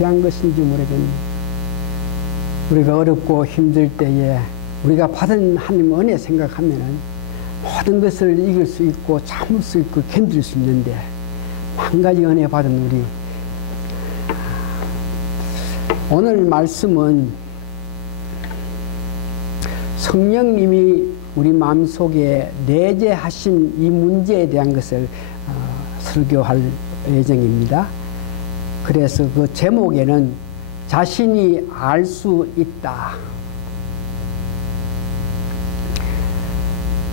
귀한 것인지 모르겠네요. 우리가 어렵고 힘들 때에 우리가 받은 하나님 은혜 생각하면은 모든 것을 이길 수 있고 참을 수 있고 견딜 수 있는데, 한 가지 은혜 받은 우리, 오늘 말씀은 성령님이 우리 마음속에 내재하신 이 문제에 대한 것을 설교할 예정입니다. 그래서 그 제목에는 자신이 알 수 있다.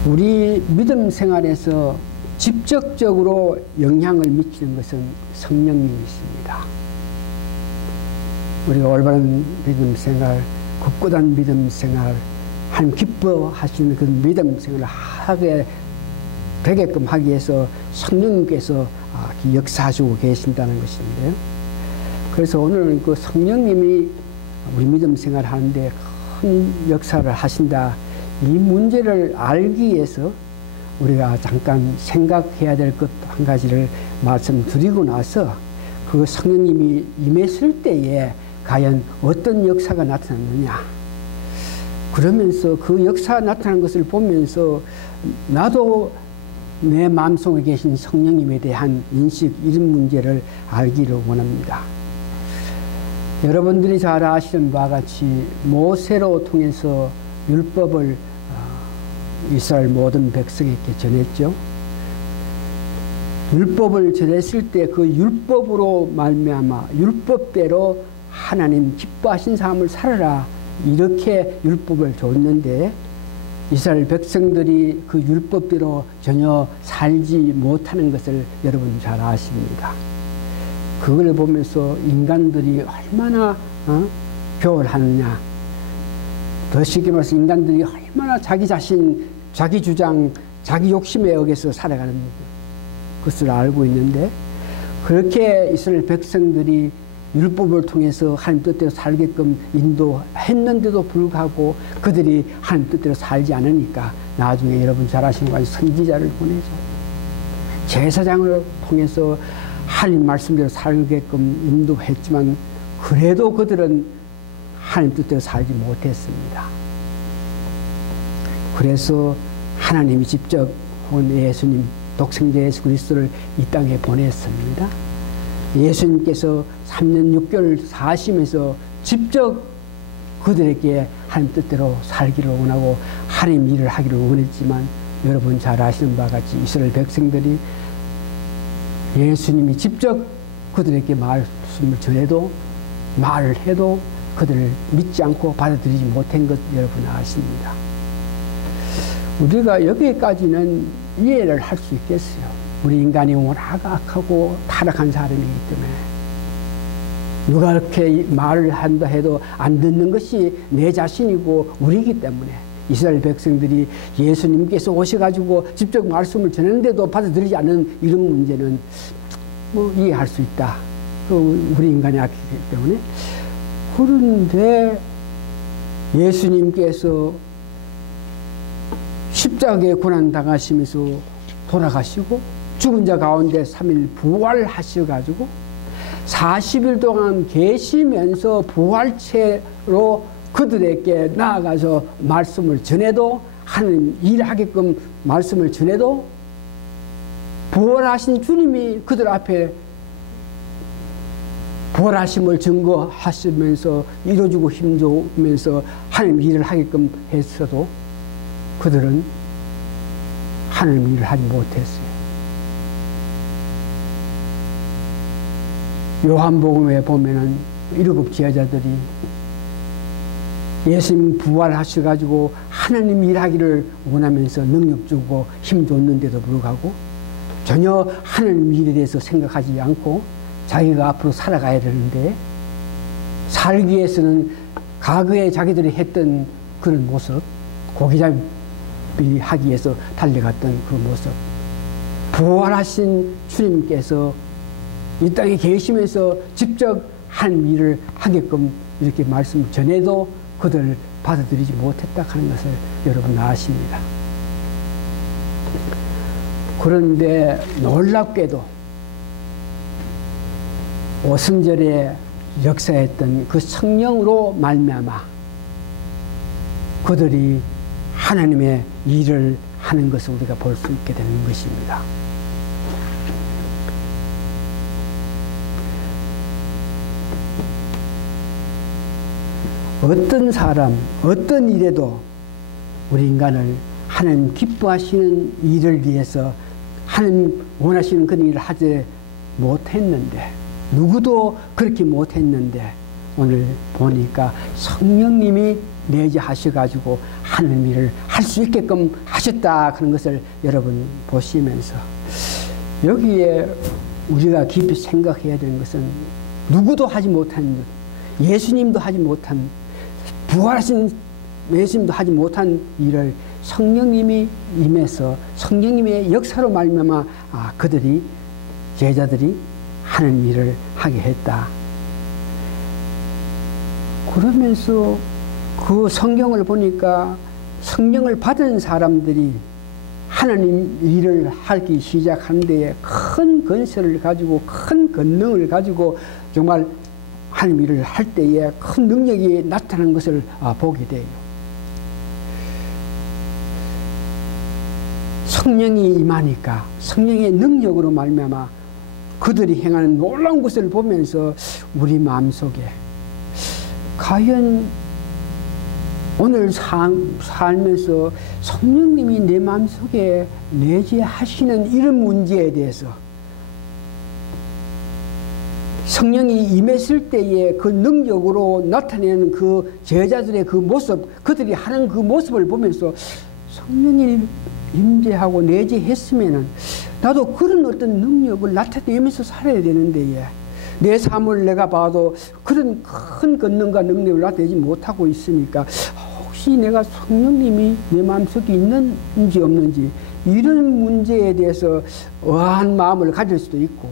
우리 믿음 생활에서 직접적으로 영향을 미치는 것은 성령님이십니다. 우리가 올바른 믿음 생활, 굳건한 믿음 생활, 하나님 기뻐하시는 그 믿음 생활을 하게 되게끔 하기 위해서 성령님께서 역사하시고 계신다는 것인데요. 그래서 오늘은 그 성령님이 우리 믿음 생활을 하는데 큰 역사를 하신다, 이 문제를 알기 위해서 우리가 잠깐 생각해야 될 것 한 가지를 말씀드리고 나서 그 성령님이 임했을 때에 과연 어떤 역사가 나타났느냐, 그러면서 그 역사 나타나는 것을 보면서 나도 내 마음속에 계신 성령님에 대한 인식, 이런 문제를 알기를 원합니다. 여러분들이 잘 아시는 바와 같이 모세로 통해서 율법을 이스라엘 모든 백성에게 전했죠. 율법을 전했을 때 그 율법으로 말미암아 율법대로 하나님 기뻐하신 삶을 살아라, 이렇게 율법을 줬는데 이스라엘 백성들이 그 율법대로 전혀 살지 못하는 것을 여러분 잘 아십니다. 그걸 보면서 인간들이 얼마나 교활하느냐, 더 쉽게 말해서 인간들이 얼마나 자기 자신, 자기 주장, 자기 욕심에 의해서 살아가는 것을 알고 있는데, 그렇게 이스라엘 백성들이 율법을 통해서 하나님 뜻대로 살게끔 인도했는데도 불구하고 그들이 하나님 뜻대로 살지 않으니까 나중에 여러분 잘 아시는 것 같이 선지자를 보내죠. 제사장을 통해서 하나님 말씀대로 살게끔 인도했지만 그래도 그들은 하나님 뜻대로 살지 못했습니다. 그래서 하나님이 직접 온 예수님, 독생자 예수 그리스도를 이 땅에 보냈습니다. 예수님께서 3년 6개월 사시면서 직접 그들에게 하나님 뜻대로 살기를 원하고 하나님 일을 하기를 원했지만, 여러분 잘 아시는 바와 같이 이스라엘 백성들이 예수님이 직접 그들에게 말씀을 전해도, 말을 해도 그들을 믿지 않고 받아들이지 못한 것 여러분 아십니다. 우리가 여기까지는 이해를 할 수 있겠어요. 우리 인간이 워낙 악하고 타락한 사람이기 때문에 누가 이렇게 말을 한다 해도 안 듣는 것이 내 자신이고 우리이기 때문에 이스라엘 백성들이 예수님께서 오셔가지고 직접 말씀을 전했는데도 받아들이지 않는 이런 문제는 뭐 이해할 수 있다. 우리 인간이 악이기 때문에. 그런데 예수님께서 십자가에 고난당하시면서 돌아가시고 죽은 자 가운데 3일 부활하셔가지고 40일 동안 계시면서 부활체로 그들에게 나아가서 말씀을 전해도, 하나님 일하게끔 말씀을 전해도 부활하신 주님이 그들 앞에 부활하심을 증거하시면서 이루어주고 힘주면서 하나님 일을 하게끔 했어도 그들은 하나님 일을 하지 못했어요. 요한복음에 보면은 7 제자들이 예수님 부활하셔가지고 하나님 일하기를 원하면서 능력 주고 힘 줬는데도 불구하고 전혀 하나님 일에 대해서 생각하지 않고 자기가 앞으로 살아가야 되는데, 살기 위해서는 과거에 자기들이 했던 그런 모습, 고기잡이 하기 위해서 달려갔던 그 모습, 부활하신 주님께서 이 땅에 계시면서 직접 한 일을 하게끔 이렇게 말씀을 전해도 그들을 받아들이지 못했다 하는 것을 여러분 아십니다. 그런데 놀랍게도 오순절에 역사했던 그 성령으로 말미암아 그들이 하나님의 일을 하는 것을 우리가 볼 수 있게 되는 것입니다. 어떤 사람, 어떤 일에도 우리 인간을 하나님 기뻐하시는 일을 위해서 하나님 원하시는 그런 일을 하지 못했는데, 누구도 그렇게 못했는데 오늘 보니까 성령님이 내재하셔가지고 하나님 일을 할 수 있게끔 하셨다 그런 것을 여러분 보시면서 여기에 우리가 깊이 생각해야 되는 것은 누구도 하지 못한, 예수님도 하지 못한, 부활하신 예수님도 하지 못한 일을 성령님이 임해서 성령님의 역사로 말미암아 그들이, 제자들이 하는 일을 하게 했다. 그러면서 그 성경을 보니까 성령을 받은 사람들이 하나님 일을 하기 시작한 데에 큰 권세를 가지고 큰 권능을 가지고 정말 하나님 일을 할 때에 큰 능력이 나타나는 것을 보게 돼요. 성령이 임하니까 성령의 능력으로 말미암아 그들이 행하는 놀라운 것을 보면서 우리 마음속에 과연 오늘 살면서 성령님이 내 마음속에 내재하시는 이런 문제에 대해서 성령이 임했을 때에 그 능력으로 나타내는 그 제자들의 그 모습, 그들이 하는 그 모습을 보면서 성령이 임재하고 내재했으면은 나도 그런 어떤 능력을 나타내면서 살아야 되는데 내 삶을 내가 봐도 그런 큰 권능과 능력을 나타내지 못하고 있으니까 혹시 내가 성령님이 내 마음속에 있는지 없는지 이런 문제에 대해서 의아한 마음을 가질 수도 있고,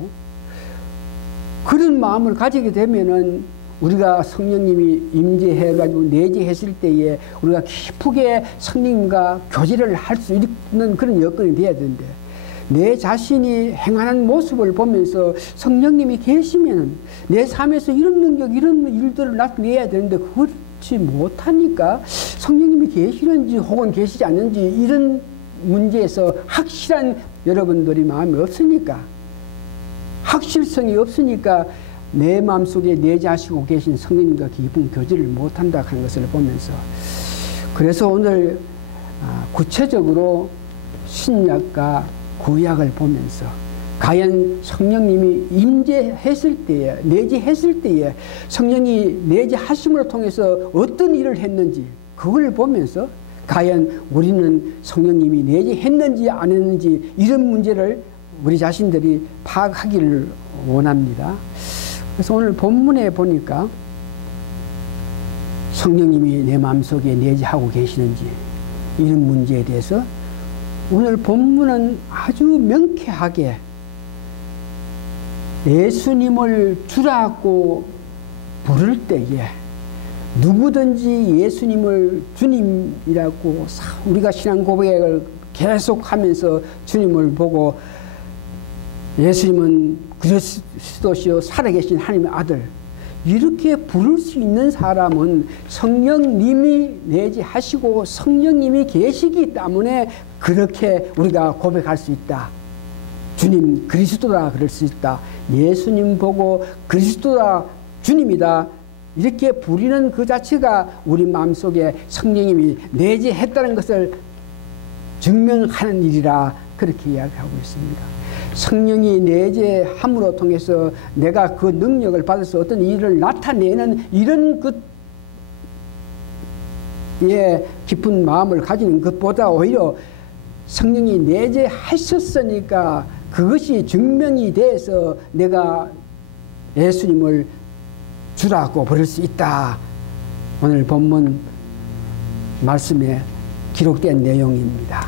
그런 마음을 가지게 되면은 우리가 성령님이 임재해가지고 내재했을 때에 우리가 깊게 성령님과 교제를 할 수 있는 그런 여건이 돼야 되는데, 내 자신이 행하는 모습을 보면서 성령님이 계시면 내 삶에서 이런 능력, 이런 일들을 나타내야 되는데 그렇지 못하니까 성령님이 계시는지 혹은 계시지 않는지 이런 문제에서 확실한 여러분들이 마음이 없으니까, 확실성이 없으니까 내 마음속에 내재하시고 계신 성령님과 깊은 교제를 못한다 하는 것을 보면서, 그래서 오늘 구체적으로 신약과 구약을 보면서 과연 성령님이 임재했을 때에, 내재했을 때에 성령이 내재하심을 통해서 어떤 일을 했는지 그걸 보면서 과연 우리는 성령님이 내재했는지 안 했는지 이런 문제를 우리 자신들이 파악하기를 원합니다. 그래서 오늘 본문에 보니까 성령님이 내 마음속에 내재하고 계시는지 이런 문제에 대해서 오늘 본문은 아주 명쾌하게 예수님을 주라고 부를 때에 누구든지 예수님을 주님이라고 우리가 신앙 고백을 계속하면서 주님을 보고 예수님은 그리스도시요 살아계신 하나님의 아들 이렇게 부를 수 있는 사람은 성령님이 내재하시고 성령님이 계시기 때문에 그렇게 우리가 고백할 수 있다. 주님 그리스도다 그럴 수 있다. 예수님 보고 그리스도다 주님이다 이렇게 부리는 그 자체가 우리 마음속에 성령님이 내재했다는 것을 증명하는 일이라 그렇게 이야기하고 있습니다. 성령이 내재함으로 통해서 내가 그 능력을 받아서 어떤 일을 나타내는 이런 깊은 마음을 가지는 것보다 오히려 성령이 내재하셨으니까 그것이 증명이 돼서 내가 예수님을 주라고 부를 수 있다. 오늘 본문 말씀에 기록된 내용입니다.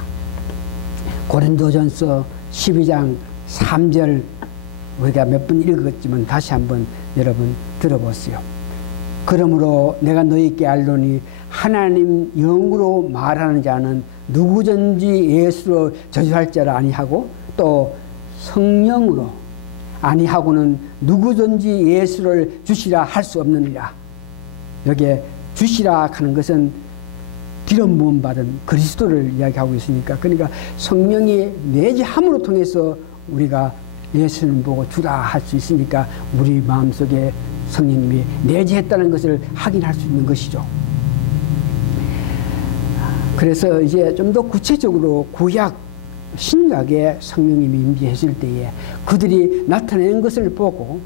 고린도전서 12장 3절 우리가 몇 번 읽었지만 다시 한번 여러분 들어보세요. 그러므로 내가 너희께 알노니 하나님 영으로 말하는 자는 누구든지 예수로 저주할 자를 아니하고 또 성령으로 아니하고는 누구든지 예수를 주시라 할 수 없느니라. 여기에 주시라 하는 것은 기름 부음 받은 그리스도를 이야기하고 있으니까, 그러니까 성령이 내재함으로 통해서 우리가 예수를 보고 주라 할 수 있으니까 우리 마음속에 성령님이 내재했다는 것을 확인할 수 있는 것이죠. 그래서 이제 좀 더 구체적으로 구약 신약에 성령님이 임재했을 때에 그들이 나타낸 것을 보고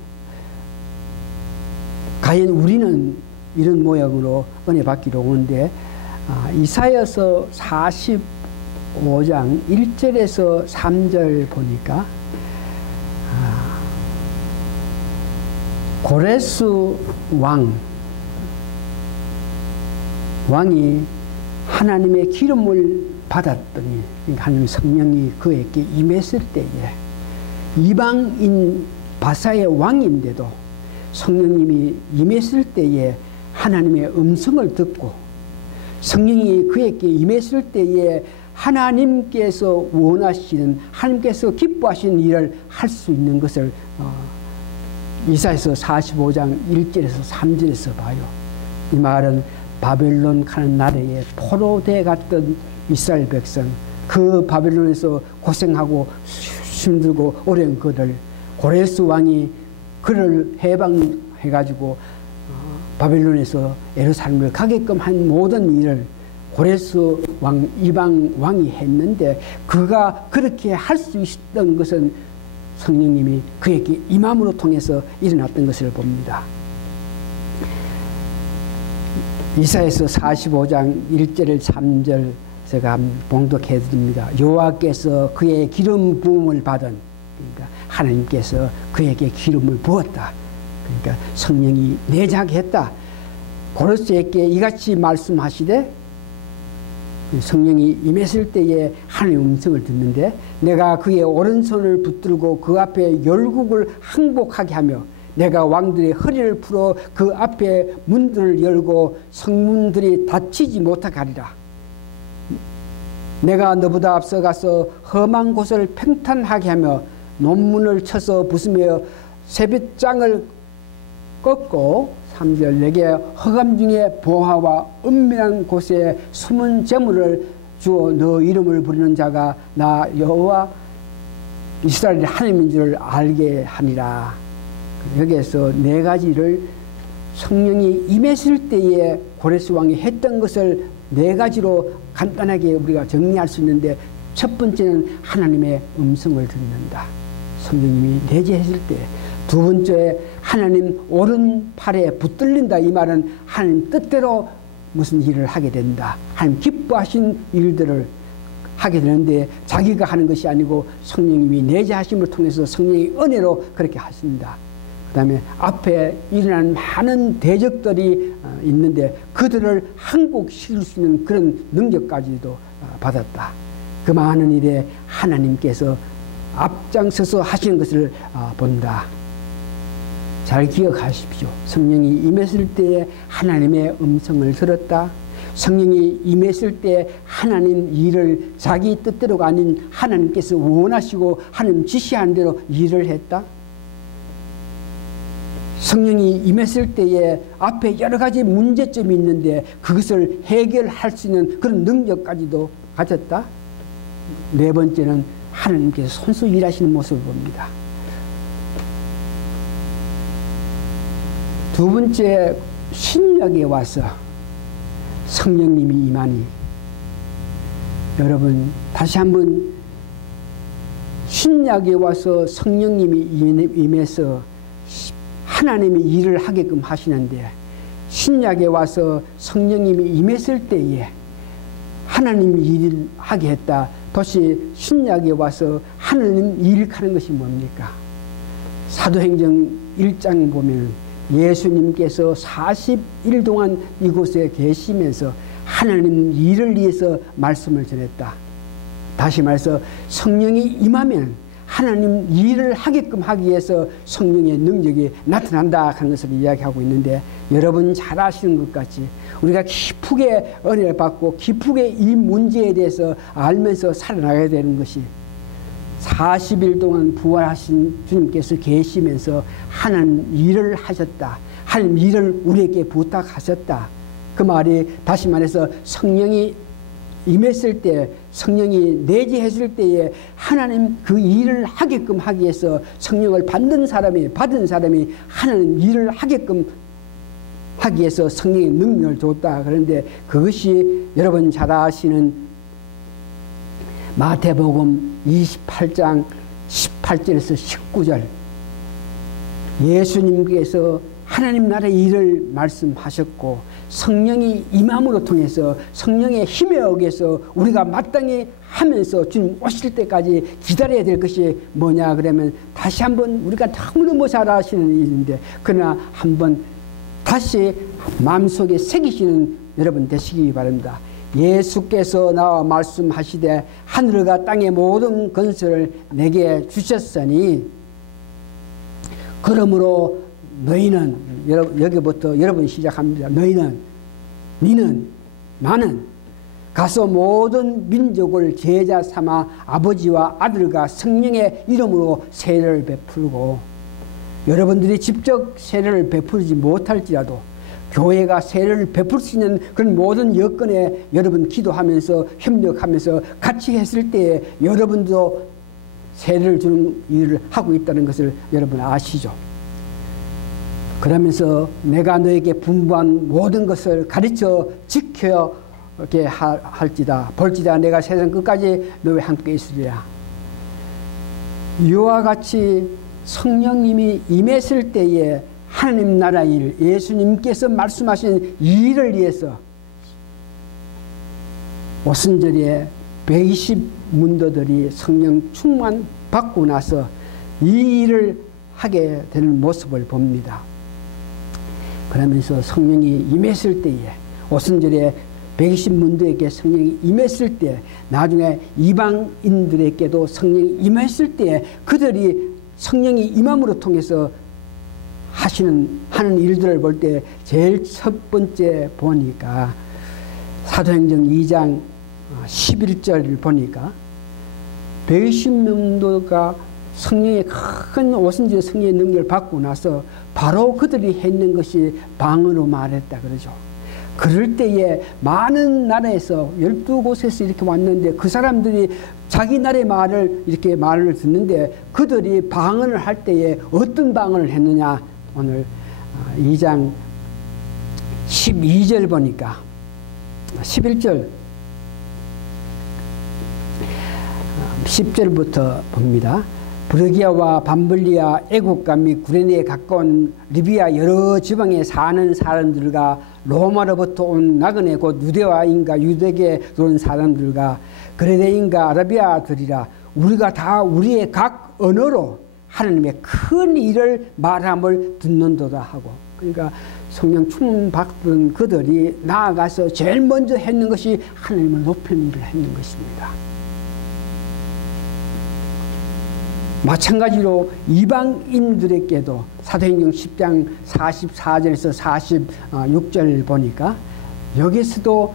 과연 우리는 이런 모양으로 은혜 받기로 오는데, 이사야서 45장 1절에서 3절 보니까 고레스 왕이 하나님의 기름을 받았더니, 그러니까 하나님의 성령이 그에게 임했을 때에, 이방인 바사의 왕인데도 성령님이 임했을 때에 하나님의 음성을 듣고 성령이 그에게 임했을 때에 하나님께서 원하시는, 하나님께서 기뻐하시는 일을 할 수 있는 것을 이사야서 45장 1절에서 3절에서 봐요. 이 말은 바벨론 가는 나라에 포로돼 갔던 이스라엘 백성, 그 바벨론에서 고생하고 힘들고 오랜 그들, 고레스 왕이 그를 해방해가지고 바벨론에서 예루살렘을 가게끔 한 모든 일을 고레스 왕, 이방 왕이 했는데, 그가 그렇게 할 수 있었던 것은 성령님이 그에게 임함으로 통해서 일어났던 것을 봅니다. 이사야서 45장 1절 3절 제가 봉독해 드립니다. 여호와께서 그의 기름 부음을 받은, 그러니까 하나님께서 그에게 기름을 부었다. 그러니까 성령이 내재하게 고레스에게 이같이 말씀하시되, 성령이 임했을 때에 하나님의 음성을 듣는데, 내가 그의 오른손을 붙들고 그 앞에 열국을 항복하게 하며 내가 왕들의 허리를 풀어 그 앞에 문들을 열고 성문들이 닫히지 못하게 하리라. 내가 너보다 앞서가서 험한 곳을 평탄하게 하며 논문을 쳐서 부수며 새빗장을 꺾고, 3절 내게 허감 중에 보화와 은밀한 곳에 숨은 재물을 주어 너 이름을 부르는 자가 나 여호와 이스라엘의 하나님인 줄 알게 하니라. 여기에서 네 가지를 성령이 임했을 때에 고레스 왕이 했던 것을 네 가지로 간단하게 우리가 정리할 수 있는데, 첫 번째는 하나님의 음성을 듣는다. 성령님이 내재했을 때. 두 번째, 하나님 오른팔에 붙들린다. 이 말은 하나님 뜻대로 무슨 일을 하게 된다. 하나님 기뻐하신 일들을 하게 되는데, 자기가 하는 것이 아니고 성령님이 내재하심을 통해서 성령의 은혜로 그렇게 하십니다. 그 다음에 앞에 일어난 많은 대적들이 있는데 그들을 항복시킬 수 있는 그런 능력까지도 받았다. 그 많은 일에 하나님께서 앞장서서 하시는 것을 본다. 잘 기억하십시오. 성령이 임했을 때에 하나님의 음성을 들었다. 성령이 임했을 때 하나님 일을 자기 뜻대로가 아닌 하나님께서 원하시고 하나님 지시한 대로 일을 했다. 성령이 임했을 때에 앞에 여러 가지 문제점이 있는데 그것을 해결할 수 있는 그런 능력까지도 가졌다. 네 번째는 하나님께서 손수 일하시는 모습을 봅니다. 두 번째, 신약에 와서 성령님이 임하니, 여러분 다시 한번 신약에 와서 성령님이 임해서 하나님의 일을 하게끔 하시는데, 신약에 와서 성령님이 임했을 때에 하나님이 일을 하게 했다. 다시 신약에 와서 하나님 일을 하는 것이 뭡니까? 사도행전 1장 보면 예수님께서 40일 동안 이곳에 계시면서 하나님 일을 위해서 말씀을 전했다. 다시 말해서 성령이 임하면 하나님 일을 하게끔 하기 위해서 성령의 능력이 나타난다 하는 것을 이야기하고 있는데, 여러분 잘 아시는 것 같이 우리가 깊게 은혜를 받고 깊게 이 문제에 대해서 알면서 살아나가야 되는 것이, 40일 동안 부활하신 주님께서 계시면서 하나님 일을 하셨다. 하나님 일을 우리에게 부탁하셨다. 그 말이 다시 말해서 성령이 임했을 때, 성령이 내재했을 때에 하나님 그 일을 하게끔 하기 위해서 성령을 받은 사람이 하나님 일을 하게끔 하기 위해서 성령의 능력을 줬다. 그런데 그것이 여러분 잘 아시는 마태복음 28장 18절에서 19절, 예수님께서 하나님 나라의 일을 말씀하셨고 성령이 임함으로 통해서 성령의 힘에 의해서 우리가 마땅히 하면서 주님 오실 때까지 기다려야 될 것이 뭐냐 그러면, 다시 한번 우리가 너무너무 잘 아시는 일인데 그러나 한번 다시 마음속에 새기시는 여러분 되시기 바랍니다. 예수께서 나와 말씀하시되 하늘과 땅의 모든 건설을 내게 주셨으니 그러므로 너희는, 여기부터 여러분 시작합니다. 너희는, 니는, 나는 가서 모든 민족을 제자 삼아 아버지와 아들과 성령의 이름으로 세례를 베풀고, 여러분들이 직접 세례를 베풀지 못할지라도 교회가 세례를 베풀 수 있는 그런 모든 여건에 여러분 기도하면서 협력하면서 같이 했을 때에 여러분도 세례를 주는 일을 하고 있다는 것을 여러분 아시죠? 그러면서 내가 너에게 분부한 모든 것을 가르쳐 지켜게 할지다. 볼지다 내가 세상 끝까지 너와 함께 있으리라. 이와 같이 성령님이 임했을 때에 하나님 나라 일, 예수님께서 말씀하신 일을 위해서 오순절에 120문도들이 성령 충만 받고 나서 이 일을 하게 되는 모습을 봅니다. 그러면서 성령이 임했을 때에, 오순절에 120문도에게 성령이 임했을 때, 나중에 이방인들에게도 성령이 임했을 때 그들이 성령이 임함으로 통해서 하는 일들을 볼 때 제일 첫 번째 보니까 사도행전 2장 11절을 보니까 120문도가 성령의 큰 오순절 성령의 능력을 받고 나서 바로 그들이 했는 것이 방언으로 말했다 그러죠. 그럴 때에 많은 나라에서 12곳에서 이렇게 왔는데 그 사람들이 자기 나라의 말을 이렇게 말을 듣는데 그들이 방언을 할 때에 어떤 방언을 했느냐, 오늘 2장 12절 보니까 11절 10절부터 봅니다. 브르기아와 밤블리아, 애국과 및 구레네에 가까운 리비아 여러 지방에 사는 사람들과 로마로부터 온 나그네 곧 유대와인과 유대계 온 사람들과 그레네인과 아라비아들이라 우리가 다 우리의 각 언어로 하나님의 큰 일을 말함을 듣는도다 하고, 그러니까 성령 충만 받은 그들이 나아가서 제일 먼저 했는 것이 하나님을 높이는 일을 했는 것입니다. 마찬가지로 이방인들에게도 사도행전 10장 44절에서 46절 보니까 여기서도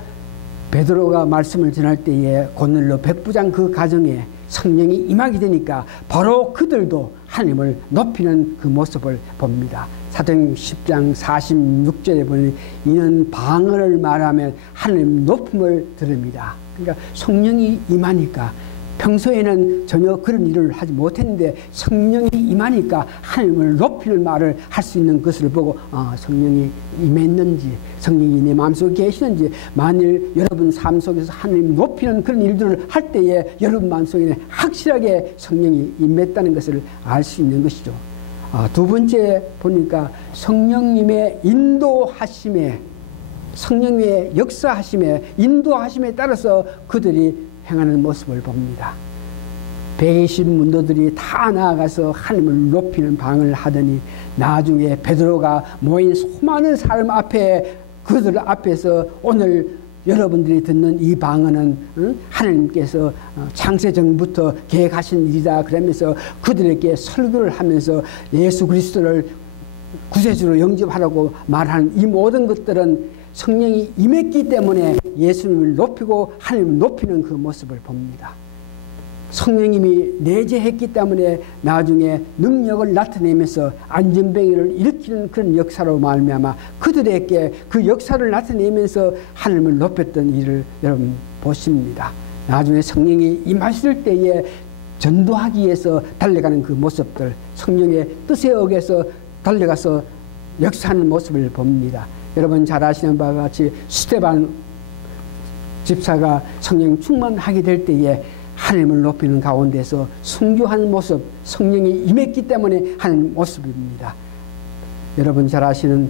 베드로가 말씀을 전할 때에 고넬료 백부장 그 가정에 성령이 임하게 되니까 바로 그들도 하나님을 높이는 그 모습을 봅니다. 사도행전 10장 46절에 보니 이는 방언을 말하면 하나님 높음을 들읍니다. 그러니까 성령이 임하니까 평소에는 전혀 그런 일을 하지 못했는데 성령이 임하니까 하나님을 높이는 말을 할 수 있는 것을 보고 성령이 임했는지, 성령이 내 마음속에 계시는지, 만일 여러분 삶 속에서 하나님 높이는 그런 일들을 할 때에 여러분 마음속에는 확실하게 성령이 임했다는 것을 알 수 있는 것이죠. 두 번째 보니까 성령님의 인도하심에, 성령님의 역사하심에, 인도하심에 따라서 그들이 행하는 모습을 봅니다. 120문도들이 다 나아가서 하나님을 높이는 방언을 하더니 나중에 베드로가 모인 수많은 사람 앞에, 그들 앞에서 오늘 여러분들이 듣는 이 방언은 하나님께서 창세전부터 계획하신 일이다 그러면서 그들에게 설교를 하면서 예수 그리스도를 구세주로 영접하라고 말하는 이 모든 것들은 성령이 임했기 때문에 예수님을 높이고 하나님을 높이는 그 모습을 봅니다. 성령님이 내재했기 때문에 나중에 능력을 나타내면서 안전병이를 일으키는 그런 역사로 말미암아 그들에게 그 역사를 나타내면서 하나님을 높였던 일을 여러분 보십니다. 나중에 성령이 임하실 때에 전도하기 위해서 달려가는 그 모습들, 성령의 뜻에 의해서 달려가서 역사하는 모습을 봅니다. 여러분 잘 아시는 바와 같이 스데반 집사가 성령 충만하게 될 때에 하나님을 높이는 가운데서 순교하는 모습, 성령이 임했기 때문에 하는 모습입니다. 여러분 잘 아시는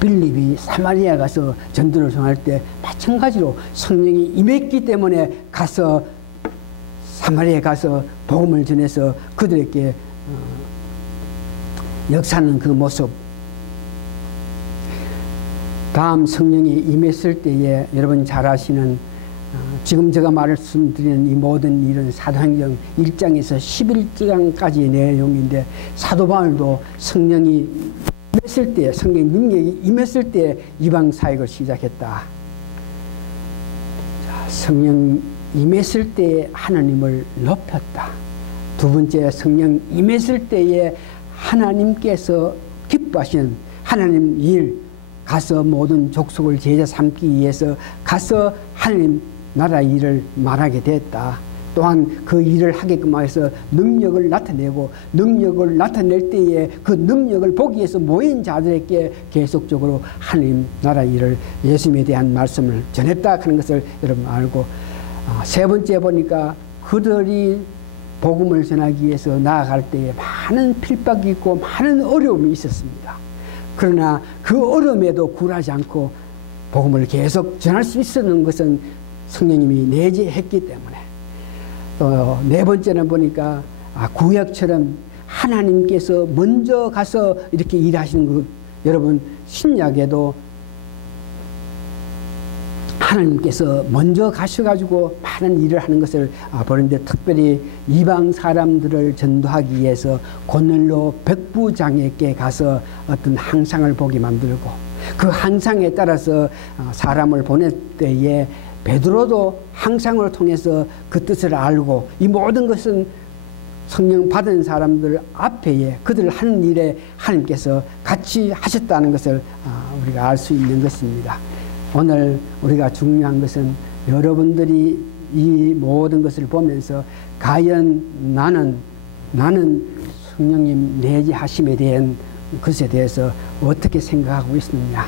빌립이 사마리아 가서 전도를 전할 때 마찬가지로 성령이 임했기 때문에 가서 사마리아에 가서 복음을 전해서 그들에게 역사하는 그 모습. 다음 성령이 임했을 때에 여러분 잘 아시는 지금 제가 말씀드리는 이 모든 일은 사도행전 1장에서 11장까지의 내용인데 사도 바울도 성령이 임했을 때, 성령 능력이 임했을 때 이방 사역을 시작했다. 자, 성령 임했을 때에 하나님을 높였다. 두 번째, 성령 임했을 때에 하나님께서 기뻐하시는 하나님 일, 가서 모든 족속을 제자 삼기 위해서 가서 하나님 나라 일을 말하게 됐다. 또한 그 일을 하게끔 해서 능력을 나타내고 능력을 나타낼 때에 그 능력을 보기 위해서 모인 자들에게 계속적으로 하나님 나라 일을 예수님에 대한 말씀을 전했다 하는 것을 여러분 알고, 세 번째 보니까 그들이 복음을 전하기 위해서 나아갈 때에 많은 필박이 있고 많은 어려움이 있었습니다. 그러나 그 어려움에도 굴하지 않고 복음을 계속 전할 수 있었는 것은 성령님이 내재했기 때문에. 또 네 번째는 보니까 구약처럼 하나님께서 먼저 가서 이렇게 일하시는 것, 여러분 신약에도 하나님께서 먼저 가셔가지고 많은 일을 하는 것을 보는데, 특별히 이방 사람들을 전도하기 위해서 고넬료 백부장에게 가서 어떤 항상을 보게 만들고 그 항상에 따라서 사람을 보낼 때에 베드로도 항상을 통해서 그 뜻을 알고, 이 모든 것은 성령 받은 사람들 앞에 그들 하는 일에 하나님께서 같이 하셨다는 것을 우리가 알 수 있는 것입니다. 오늘 우리가 중요한 것은 여러분들이 이 모든 것을 보면서 과연 나는 성령님 내재하심에 대한 것에 대해서 어떻게 생각하고 있느냐.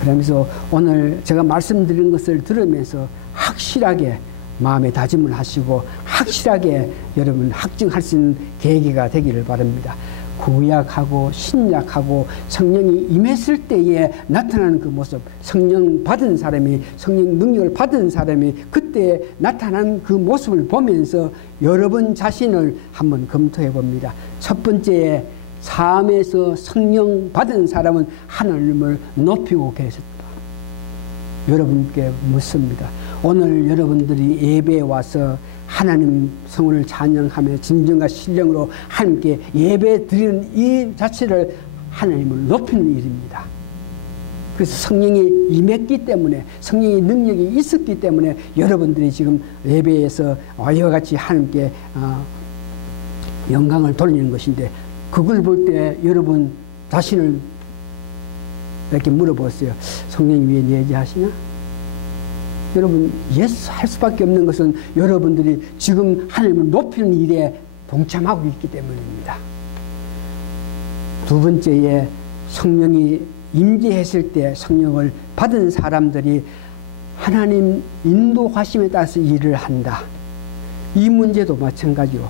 그러면서 오늘 제가 말씀드린 것을 들으면서 확실하게 마음에 다짐을 하시고 확실하게 여러분 확증할 수 있는 계기가 되기를 바랍니다. 구약하고 신약하고 성령이 임했을 때에 나타나는 그 모습, 성령 받은 사람이, 성령 능력을 받은 사람이 그때 나타난 그 모습을 보면서 여러분 자신을 한번 검토해 봅니다. 첫 번째, 삶에서 성령 받은 사람은 하나님을 높이고 계셨다. 여러분께 묻습니다. 오늘 여러분들이 예배에 와서 하나님 성을 찬양하며 진정과 신령으로 하나님께 예배 드리는 이 자체를 하나님을 높이는 일입니다. 그래서 성령이 임했기 때문에, 성령의 능력이 있었기 때문에 여러분들이 지금 예배에서 이와 같이 하나님께 영광을 돌리는 것인데, 그걸 볼 때 여러분 자신을 이렇게 물어보세요. 성령이 왜 내재하시나? 여러분 예스 할 수밖에 없는 것은 여러분들이 지금 하나님을 높이는 일에 동참하고 있기 때문입니다. 두 번째에 성령이 임재했을 때 성령을 받은 사람들이 하나님 인도하심에 따라서 일을 한다. 이 문제도 마찬가지로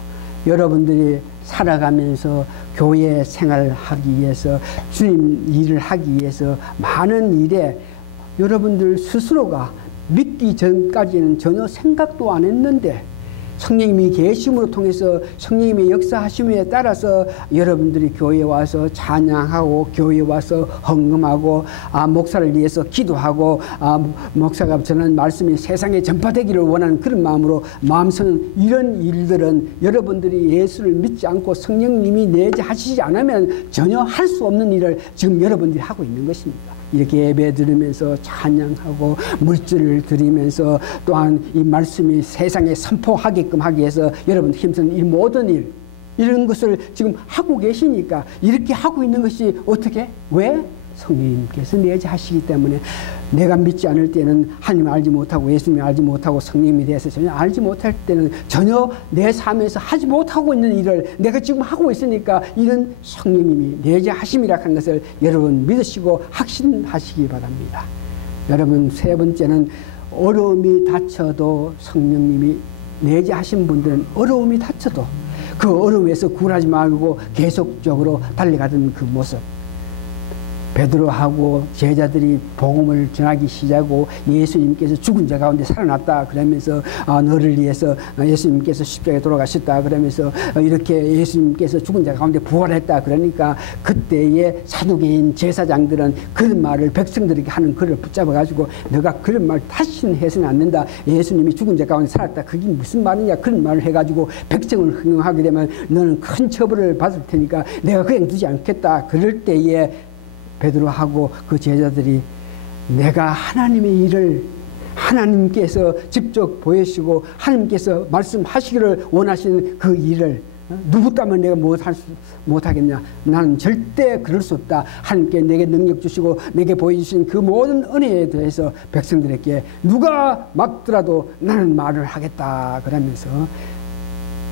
여러분들이 살아가면서 교회 생활을 하기 위해서, 주님 일을 하기 위해서 많은 일에 여러분들 스스로가 믿기 전까지는 전혀 생각도 안 했는데 성령님이 계심으로 통해서 성령님의 역사하심에 따라서 여러분들이 교회에 와서 찬양하고 교회에 와서 헌금하고 목사를 위해서 기도하고 목사가 전하는 말씀이 세상에 전파되기를 원하는 그런 마음으로 마음서는 이런 일들은 여러분들이 예수를 믿지 않고 성령님이 내재하시지 않으면 전혀 할 수 없는 일을 지금 여러분들이 하고 있는 것입니다. 이렇게 예배 드리면서 찬양하고 물질을 드리면서 또한 이 말씀이 세상에 선포하게끔 하기 위해서 여러분 힘쓰는 이 모든 일 이런 것을 지금 하고 계시니까 이렇게 하고 있는 것이 어떻게? 왜? 성령님께서 내재하시기 때문에 내가 믿지 않을 때는 하나님을 알지 못하고 예수님을 알지 못하고 성령님에 대해서 전혀 알지 못할 때는 전혀 내 삶에서 하지 못하고 있는 일을 내가 지금 하고 있으니까 이런 성령님이 내재하심이라 하는 것을 여러분 믿으시고 확신하시기 바랍니다. 여러분 세 번째는 어려움이 닥쳐도 성령님이 내재하신 분들은 어려움이 닥쳐도 그 어려움에서 굴하지 말고 계속적으로 달려가던 그 모습 베드로하고 제자들이 복음을 전하기 시작하고 예수님께서 죽은 자 가운데 살아났다 그러면서 너를 위해서 예수님께서 십자가에 돌아가셨다 그러면서 이렇게 예수님께서 죽은 자 가운데 부활했다 그러니까 그때의 사두개인 제사장들은 그런 말을 백성들에게 하는 글을 붙잡아 가지고 너가 그런 말 다시는 해서는 안 된다. 예수님이 죽은 자 가운데 살았다. 그게 무슨 말이냐 그런 말을 해가지고 백성을 흥흥하게 되면 너는 큰 처벌을 받을 테니까 내가 그냥 두지 않겠다. 그럴 때에 베드로하고 그 제자들이 내가 하나님의 일을 하나님께서 직접 보여주시고 하나님께서 말씀하시기를 원하시는 그 일을 누구 때문에 내가 못하겠냐. 나는 절대 그럴 수 없다. 하나님께 내게 능력 주시고 내게 보여주신 그 모든 은혜에 대해서 백성들에게 누가 막더라도 나는 말을 하겠다 그러면서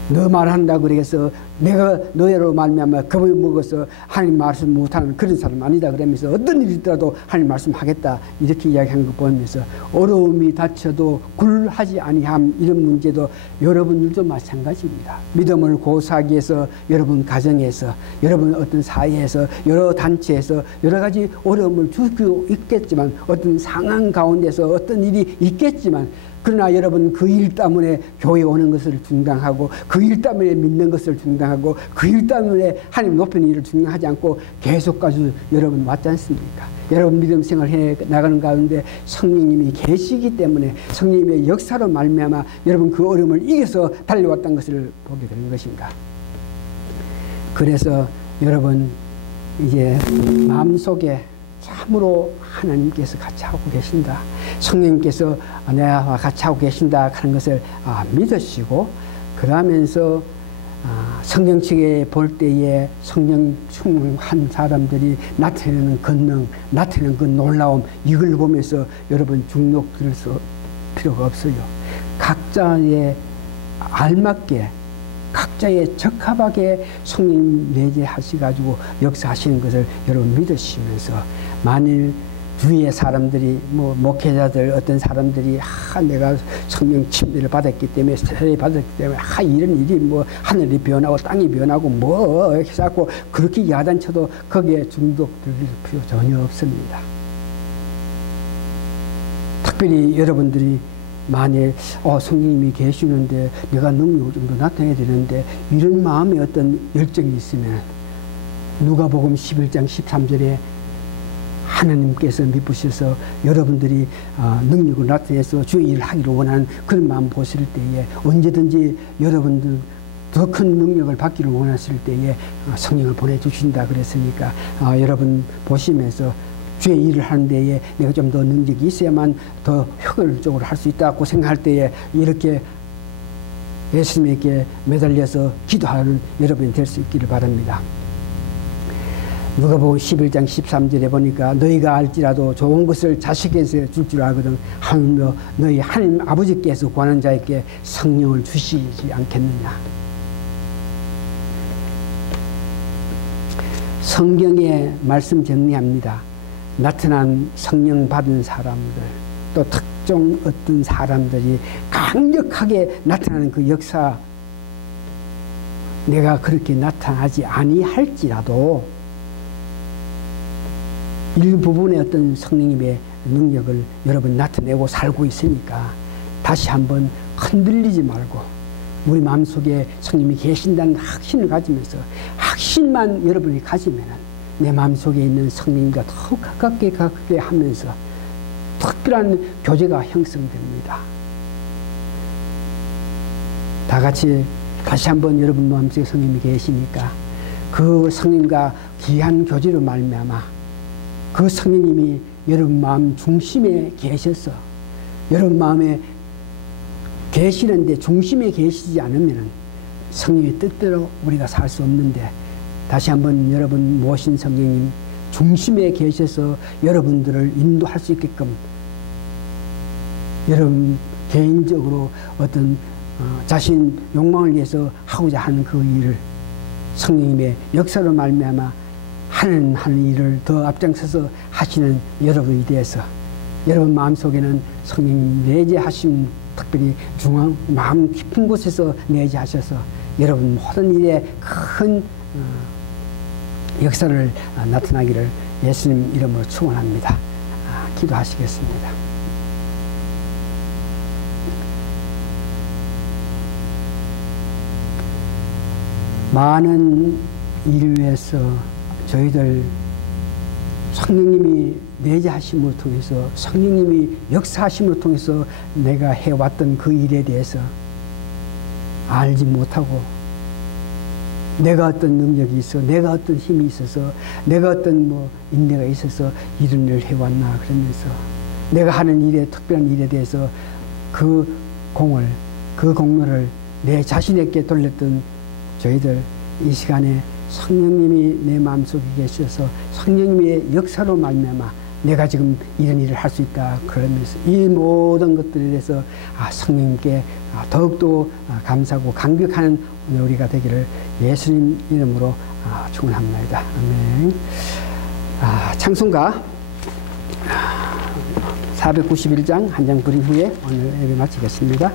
너 말한다 그래서 내가 너희로 말미암아 겁을 먹어서 하나님 말씀 못하는 그런 사람 아니다 그러면서 어떤 일이 있더라도 하나님 말씀하겠다 이렇게 이야기한 거 보면서 어려움이 닥쳐도 굴하지 아니함 이런 문제도 여러분들도 마찬가지입니다. 믿음을 고수하기 위해서 여러분 가정에서 여러분 어떤 사회에서 여러 단체에서 여러 가지 어려움을 주고 있겠지만 어떤 상황 가운데서 어떤 일이 있겠지만 그러나 여러분 그 일 때문에 교회 오는 것을 중단하고 그 일 때문에 믿는 것을 중단하고 그 일 때문에 하나님 높이는 일을 중단하지 않고 계속 가지고 여러분 왔지 않습니까? 여러분 믿음 생활 해 나가는 가운데 성령님이 계시기 때문에 성령님의 역사로 말미암아 여러분 그 어려움을 이겨서 달려왔다는 것을 보게 되는 것입니다. 그래서 여러분 이제 마음속에 참으로 하나님께서 같이 하고 계신다. 성령님께서 내와 같이 하고 계신다 하는 것을 믿으시고 그러면서 성령 측에 볼 때에 성령 충만한 사람들이 나타내는 권능, 나타내는 그 놀라움 이걸 보면서 여러분 중독될 필요가 없어요. 각자의 알맞게 각자의 적합하게 성령 내재하셔가지고 역사하시는 것을 여러분 믿으시면서 만일 주위의 사람들이 목회자들 어떤 사람들이 내가 성령 침례를 받았기 때문에 세례를 받았기 때문에 이런 일이 하늘이 변하고 땅이 변하고 이렇게 자꾸 그렇게 야단쳐도 거기에 중독될 필요 전혀 없습니다. 특별히 여러분들이 만일 성령님이 계시는데 내가 능력을 좀 더 나타내야 되는데 이런 마음에 어떤 열정이 있으면 누가복음 11장 13절에 하나님께서 미쁘셔서 여러분들이 능력을 나타내서 주의 일을 하기를 원하는 그런 마음 보실 때에 언제든지 여러분들 더 큰 능력을 받기를 원하실 때에 성령을 보내주신다 그랬으니까 여러분 보시면서 주의 일을 하는 데에 내가 좀 더 능력이 있어야만 더 효율적으로 할 수 있다고 생각할 때에 이렇게 예수님에게 매달려서 기도하는 여러분이 될 수 있기를 바랍니다. 누가복음 11장 13절에 보니까 너희가 알지라도 좋은 것을 자식에게 줄 줄 알거든 하물며 너희 하나님 아버지께서 구하는 자에게 성령을 주시지 않겠느냐. 성경의 말씀 정리합니다. 나타난 성령 받은 사람들 또 특정 어떤 사람들이 강력하게 나타나는 그 역사 내가 그렇게 나타나지 아니할지라도 일부분의 어떤 성령님의 능력을 여러분 나타내고 살고 있으니까 다시 한번 흔들리지 말고 우리 마음속에 성령님이 계신다는 확신을 가지면서 확신만 여러분이 가지면 내 마음속에 있는 성령님과 더욱 가깝게 하면서 특별한 교제가 형성됩니다. 다 같이 다시 한번 여러분 마음속에 성령님이 계시니까 그 성령님과 귀한 교제로 말미암아 그 성령님이 여러분 마음 중심에 계셔서 여러분 마음에 계시는데 중심에 계시지 않으면 성령의 뜻대로 우리가 살 수 없는데 다시 한번 여러분 모신 성령님 중심에 계셔서 여러분들을 인도할 수 있게끔 여러분 개인적으로 어떤 자신 욕망을 위해서 하고자 하는 그 일을 성령님의 역사로 말미암아 하는 일을 더 앞장서서 하시는 여러분이 되어서 여러분 마음속에는 성령님 내재하심 특별히 중앙 마음 깊은 곳에서 내재하셔서 여러분 모든 일에 큰 역사를 나타나기를 예수님 이름으로 축원합니다. 기도하시겠습니다. 많은 일을 위해서 저희들 성령님이 내재하심을 통해서 성령님이 역사하심을 통해서 내가 해왔던 그 일에 대해서 알지 못하고 내가 어떤 능력이 있어 내가 어떤 힘이 있어서 내가 어떤 인내가 있어서 이런 일을 해왔나 그러면서 내가 하는 일에 특별한 일에 대해서 그 공로를 내 자신에게 돌렸던 저희들 이 시간에 성령님이 내 마음속에 계셔서 성령님의 역사로 말미암아 내가 지금 이런 일을 할 수 있다 그러면서 이 모든 것들에 대해서 성령님께 더욱더 감사하고 감격하는 오늘 우리가 되기를 예수님 이름으로 축원합니다. 아멘. 찬송가 491장 한 장 부른 후에 오늘 예배 마치겠습니다.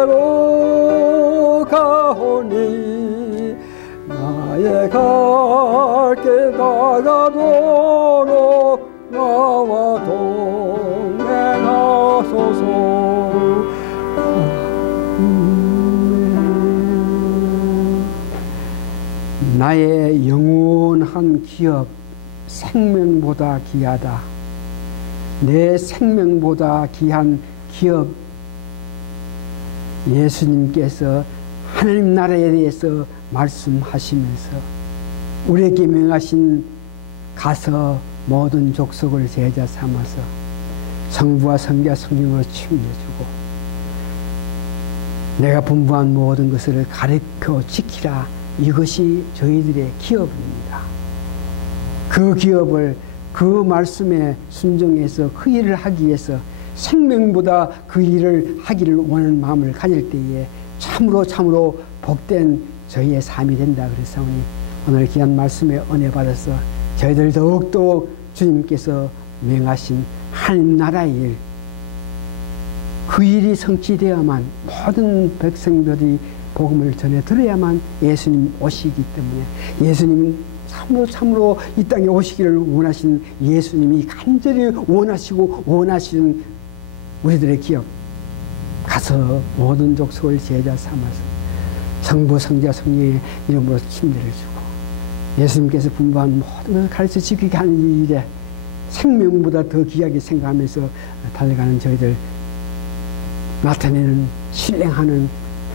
그께로 가오니 나의 갈 길 다가도록 나와 동행하소서. 나의 영원한 기업 생명보다 귀하다. 내 생명보다 귀한 기업 예수님께서 하나님 나라에 대해서 말씀하시면서 우리에게 명하신 가서 모든 족속을 제자 삼아서 성부와 성자 성령으로 침례주고 내가 분부한 모든 것을 가르쳐 지키라. 이것이 저희들의 기업입니다. 그 기업을 그 말씀에 순종해서 그 일을 하기 위해서 생명보다 그 일을 하기를 원하는 마음을 가질 때에 참으로 복된 저희의 삶이 된다 그랬사오니 오늘 귀한 말씀에 은혜 받아서 저희들 더욱더 주님께서 명하신 하나님 나라의 일, 그 일이 성취되어야만 모든 백성들이 복음을 전해 들어야만 예수님 오시기 때문에 예수님 참으로 이 땅에 오시기를 원하신 예수님이 간절히 원하시고 원하시는 우리들의 기업 가서 모든 족속을 제자 삼아서 성부 성자 성령의 이름으로 침례를 주고 예수님께서 분부한 모든 것을 가르쳐 지키게 하는 이 일에 생명보다 더 귀하게 생각하면서 달려가는 저희들 나타내는 신뢰하는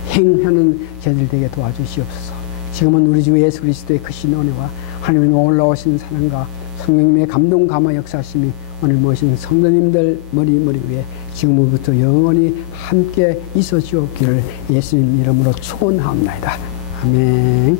행하는 저희들 되게 도와주시옵소서. 지금은 우리 주 예수 그리스도의 크신 은혜와 하나님의 놀라우신 사랑과 성령님의 감동 감화 역사하심이 오늘 모신 성도님들 머리 위에 지금부터 영원히 함께 있어 주옵기를 예수님 이름으로 축원하옵나이다. 아멘.